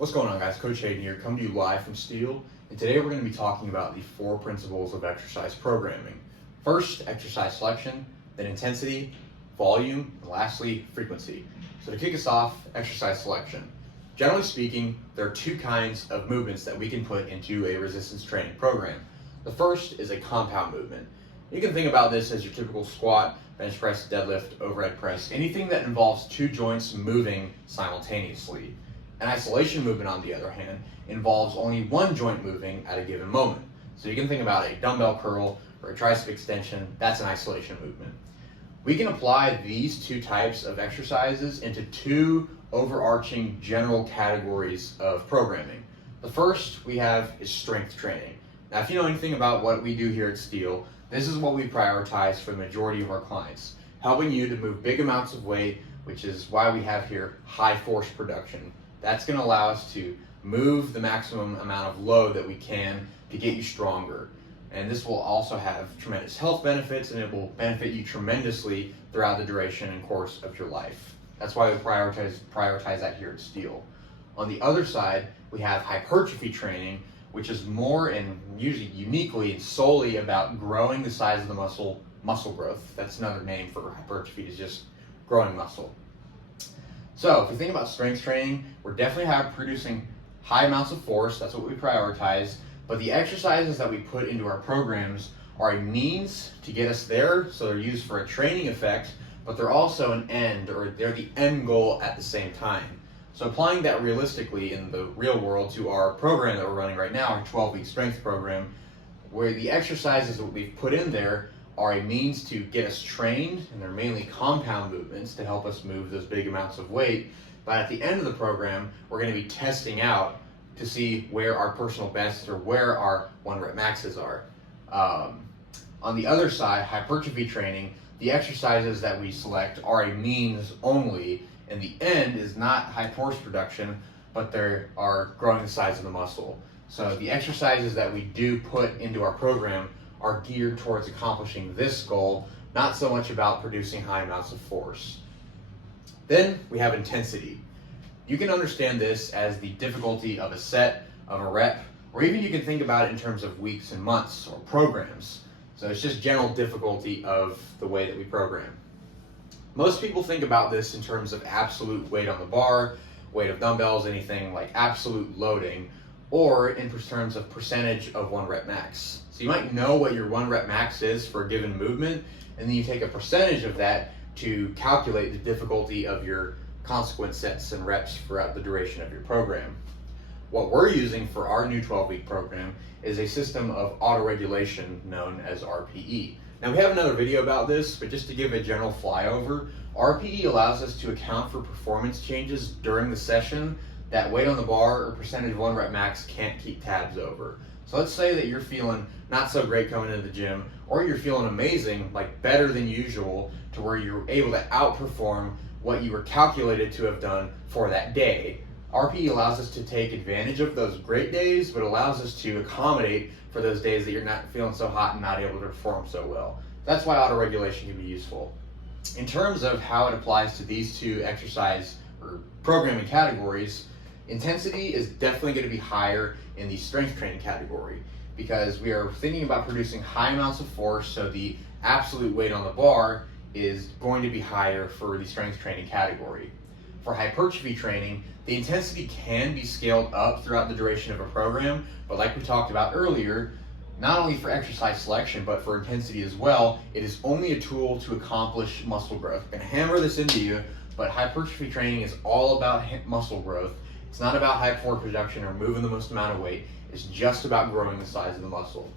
What's going on, guys? Coach Hayden here, coming to you live from Steel, and today we're going to be talking about the 4 principles of exercise programming. First, exercise selection, then intensity, volume, and lastly, frequency. So to kick us off, exercise selection. Generally speaking, there are 2 kinds of movements that we can put into a resistance training program. The first is a compound movement. You can think about this as your typical squat, bench press, deadlift, overhead press, anything that involves 2 joints moving simultaneously. An isolation movement, on the other hand, involves only 1 joint moving at a given moment. So you can think about a dumbbell curl or a tricep extension. That's an isolation movement. We can apply these 2 types of exercises into 2 overarching general categories of programming. The first we have is strength training. Now, if you know anything about what we do here at Steel, this is what we prioritize for the majority of our clients, helping you to move big amounts of weight, which is why we have here high force production. That's going to allow us to move the maximum amount of load that we can to get you stronger. And this will also have tremendous health benefits, and it will benefit you tremendously throughout the duration and course of your life. That's why we prioritize that here at Steel. On the other side, we have hypertrophy training, which is more and usually uniquely and solely about growing the size of the muscle growth. That's another name for hypertrophy, is just growing muscle. So if we think about strength training, we're definitely producing high amounts of force. That's what we prioritize. But the exercises that we put into our programs are a means to get us there. So they're used for a training effect, but they're also an end, or they're the end goal at the same time. So applying that realistically in the real world to our program that we're running right now, our 12-week strength program, where the exercises that we've put in there are a means to get us trained, and they're mainly compound movements to help us move those big amounts of weight. But at the end of the program, we're going to be testing out to see where our personal bests or where our 1 rep maxes are. On the other side, hypertrophy training, the exercises that we select are a means only, and the end is not high force production, but they are growing the size of the muscle. So the exercises that we do put into our program are geared towards accomplishing this goal, not so much about producing high amounts of force. Then we have intensity. You can understand this as the difficulty of a set, of a rep, or even you can think about it in terms of weeks and months or programs. So it's just general difficulty of the way that we program. Most people think about this in terms of absolute weight on the bar, weight of dumbbells, anything like absolute loading, or in terms of percentage of 1 rep max. So you might know what your 1 rep max is for a given movement, and then you take a percentage of that to calculate the difficulty of your consequent sets and reps throughout the duration of your program. What we're using for our new 12-week program is a system of auto-regulation known as RPE. Now, we have another video about this, but just to give a general flyover, RPE allows us to account for performance changes during the session that weight on the bar or percentage of 1 rep max can't keep tabs over. So let's say that you're feeling not so great coming into the gym, or you're feeling amazing, like better than usual, to where you're able to outperform what you were calculated to have done for that day. RPE allows us to take advantage of those great days, but allows us to accommodate for those days that you're not feeling so hot and not able to perform so well. That's why auto-regulation can be useful. In terms of how it applies to these 2 exercise or programming categories, intensity is definitely going to be higher in the strength training category because we are thinking about producing high amounts of force, so the absolute weight on the bar is going to be higher for the strength training category. For hypertrophy training, the intensity can be scaled up throughout the duration of a program, but like we talked about earlier, not only for exercise selection, but for intensity as well, it is only a tool to accomplish muscle growth. I'm going to hammer this into you, but hypertrophy training is all about muscle growth. It's not about high force production or moving the most amount of weight. It's just about growing the size of the muscle.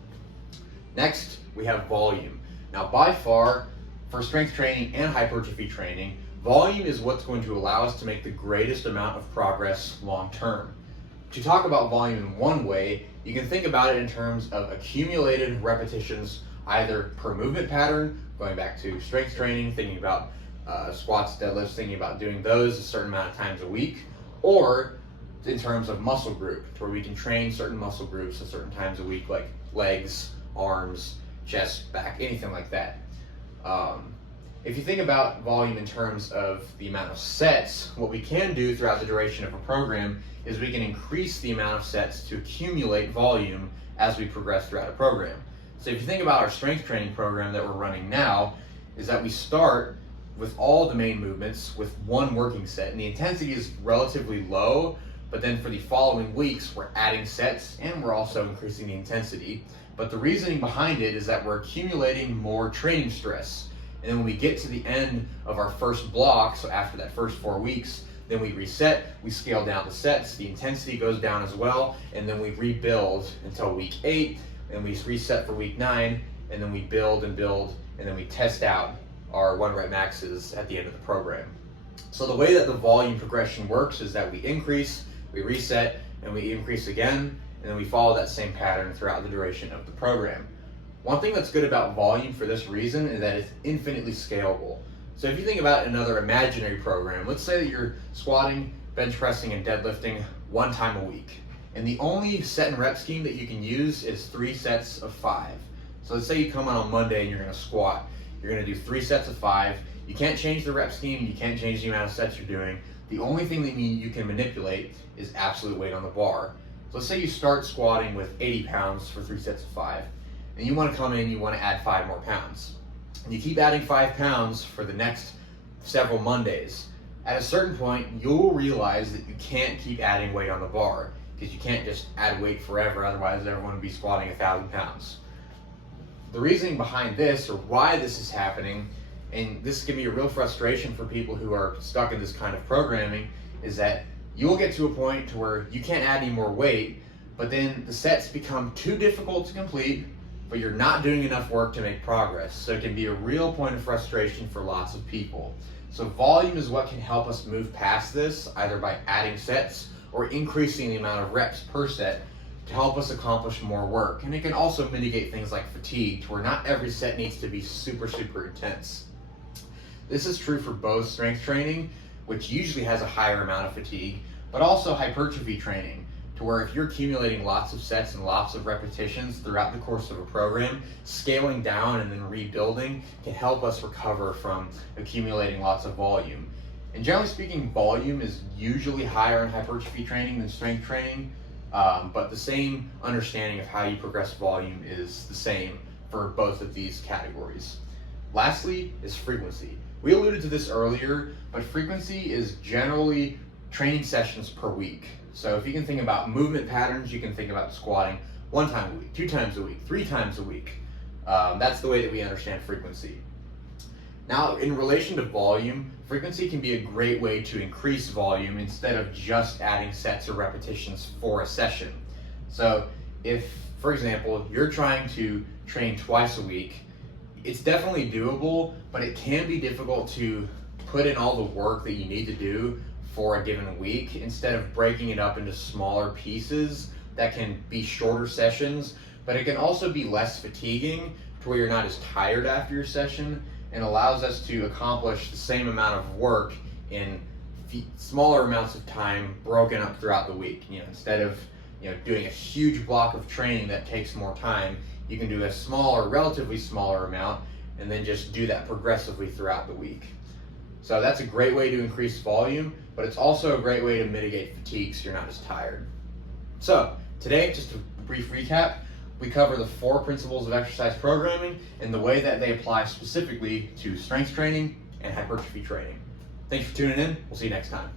Next, we have volume. Now, by far, for strength training and hypertrophy training, volume is what's going to allow us to make the greatest amount of progress long term. To talk about volume in one way, you can think about it in terms of accumulated repetitions, either per movement pattern, going back to strength training, thinking about squats, deadlifts, thinking about doing those a certain amount of times a week, or in terms of muscle group, to where we can train certain muscle groups at certain times a week, like legs, arms, chest, back, anything like that. If you think about volume in terms of the amount of sets, what we can do throughout the duration of a program is we can increase the amount of sets to accumulate volume as we progress throughout a program. So if you think about our strength training program that we're running now, is that we start with all the main movements with one working set, and the intensity is relatively low, but then for the following weeks we're adding sets and we're also increasing the intensity. But the reasoning behind it is that we're accumulating more training stress. And then when we get to the end of our first block, so after that first 4 weeks, then we reset, we scale down the sets, the intensity goes down as well, and then we rebuild until week 8, and we reset for week 9, and then we build and build, and then we test out our 1 rep maxes at the end of the program. So the way that the volume progression works is that we increase, we reset, and we increase again, and then we follow that same pattern throughout the duration of the program. One thing that's good about volume for this reason is that it's infinitely scalable. So if you think about another imaginary program, let's say that you're squatting, bench pressing, and deadlifting 1 time a week. And the only set and rep scheme that you can use is 3 sets of 5. So let's say you come on Monday and you're gonna squat. You're gonna do 3 sets of 5. You can't change the rep scheme, you can't change the amount of sets you're doing. The only thing that you can manipulate is absolute weight on the bar. So let's say you start squatting with 80 pounds for 3 sets of 5. And you want to come in, you want to add 5 more pounds. And you keep adding 5 pounds for the next several Mondays. At a certain point, you'll realize that you can't keep adding weight on the bar because you can't just add weight forever, otherwise everyone would be squatting 1,000 pounds. The reasoning behind this, or why this is happening, and this can be a real frustration for people who are stuck in this kind of programming, is that you'll get to a point to where you can't add any more weight, but then the sets become too difficult to complete, but you're not doing enough work to make progress. So it can be a real point of frustration for lots of people. So volume is what can help us move past this, either by adding sets or increasing the amount of reps per set to help us accomplish more work. And it can also mitigate things like fatigue, to where not every set needs to be super intense. This is true for both strength training, which usually has a higher amount of fatigue, but also hypertrophy training, to where if you're accumulating lots of sets and lots of repetitions throughout the course of a program, scaling down and then rebuilding can help us recover from accumulating lots of volume. And generally speaking, volume is usually higher in hypertrophy training than strength training, but the same understanding of how you progress volume is the same for both of these categories. Lastly is frequency. We alluded to this earlier, but frequency is generally training sessions per week. So if you can think about movement patterns, you can think about squatting 1 time a week, 2 times a week, 3 times a week. That's the way that we understand frequency. Now, in relation to volume, frequency can be a great way to increase volume instead of just adding sets or repetitions for a session. So if, for example, you're trying to train twice a week, it's definitely doable, but it can be difficult to put in all the work that you need to do for a given week instead of breaking it up into smaller pieces that can be shorter sessions, but it can also be less fatiguing to where you're not as tired after your session, and allows us to accomplish the same amount of work in smaller amounts of time broken up throughout the week. Instead of doing a huge block of training that takes more time, you can do a smaller, relatively smaller amount, and then just do that progressively throughout the week. So that's a great way to increase volume, but it's also a great way to mitigate fatigue so you're not as tired. So today, just a brief recap, we cover the 4 principles of exercise programming and the way that they apply specifically to strength training and hypertrophy training. Thanks for tuning in. We'll see you next time.